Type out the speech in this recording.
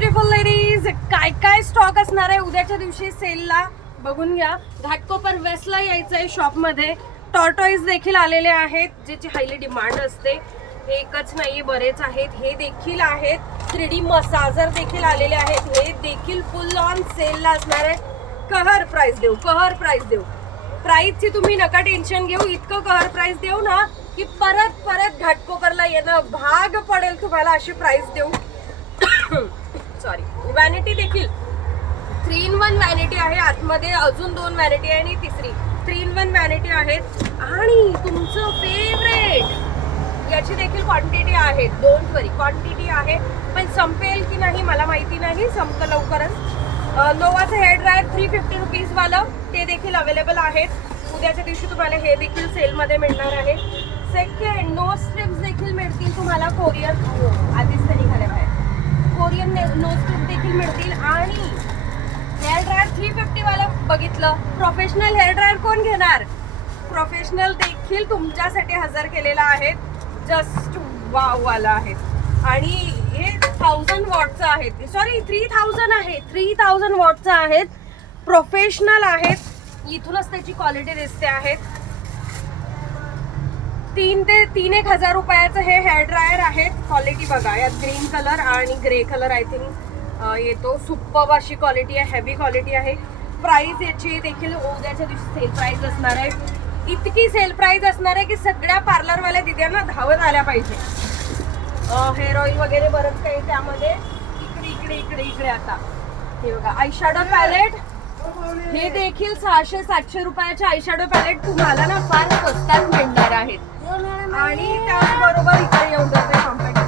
Beautiful ladies, काय काय stock असणार आहे उद्याच्या दिवशी सेलला बघून घ्या. घाटकोपर वेस्टला यायचं आहे. शॉपमध्ये टॉर्टॉइज देखील आलेले आहेत, ज्याची हायली डिमांड असते. हे एकच नाही, बरेच आहेत. हे देखील आहेत. 3D मसाजर देखील आलेले आहेत. हे देखील फुल ऑन सेलला असणार आहे. कहर प्राइस देऊ, कहर प्राइस देऊ. प्राइसची तुम्ही नका टेन्शन घेऊ. इतकं कहर प्राइस देऊ ना की परत परत घाटकोपरला येणं भाग पडेल तुम्हाला. अशी प्राइस देऊ. सॉरी. व्हॅनिटी देखील 3-in-1 व्हॅनिटी आहे. आतमध्ये अजून 2 व्हॅनिटी आहे आणि तिसरी 3-in-1 व्हॅनिटी आहेत. आणि तुमचं फेवरेट याची देखील क्वांटिटी आहे. डोंट वरी, क्वांटिटी आहे, पण संपेल की नाही मला माहिती नाही. संपतं लवकरच. नोवाचं हेअर ड्रायर 350 रुपीज वालं ते देखील अवेलेबल आहेत. उद्याच्या दिवशी तुम्हाला हे देखील सेलमध्ये मिळणार आहे. सेकंड, नो स्ट्रिप्स देखील मिळतील तुम्हाला. कोरियन आधीच ते निघाले बाहेर. कोरियन नो स्ट्रिप देखील मिळतील. आणि हेअर ड्रायर 350 वाला बघितलं. प्रोफेशनल हेअर ड्रायर कोण घेणार? प्रोफेशनल देखील तुमच्यासाठी हजर केलेला आहे. जस्ट वाव वाला आहे. आणि हे 1000 वॉटचं आहे. सॉरी 3000 आहे. 3000 वॉटचं आहेत. प्रोफेशनल आहेत. इथूनच त्याची क्वालिटी दिसते आहेत. 3 ते 1 हजार रुपयाचं हे हेअर ड्रायर आहेत. क्वालिटी बघा, यात ग्रीन कलर आणि ग्रे कलर आय थिंक येतो. सुपर्ब अशी क्वालिटी आहे. हेवी क्वालिटी आहे. प्राइस याची देखील उद्याच्या दिवशी सेल प्राइस असणार आहे. इतकी सेल प्राइस असणार आहे की सगळ्या पार्लरवाल्या दिद्यांना धावत आल्या पाहिजे. हेअर ऑइल वगैरे बरंच काही त्यामध्ये. इकडे इकडे इकडे इकडे आता हे बघा, आयशॅडो पॅलेट. हे देखील 600-700 रुपयाचे आयशॅडो पॅलेट तुम्हाला ना फार स्वस्तात मिळणार आहेत. आणि त्याचबरोबर इकडे येऊन जाते कॉम्पॅक्ट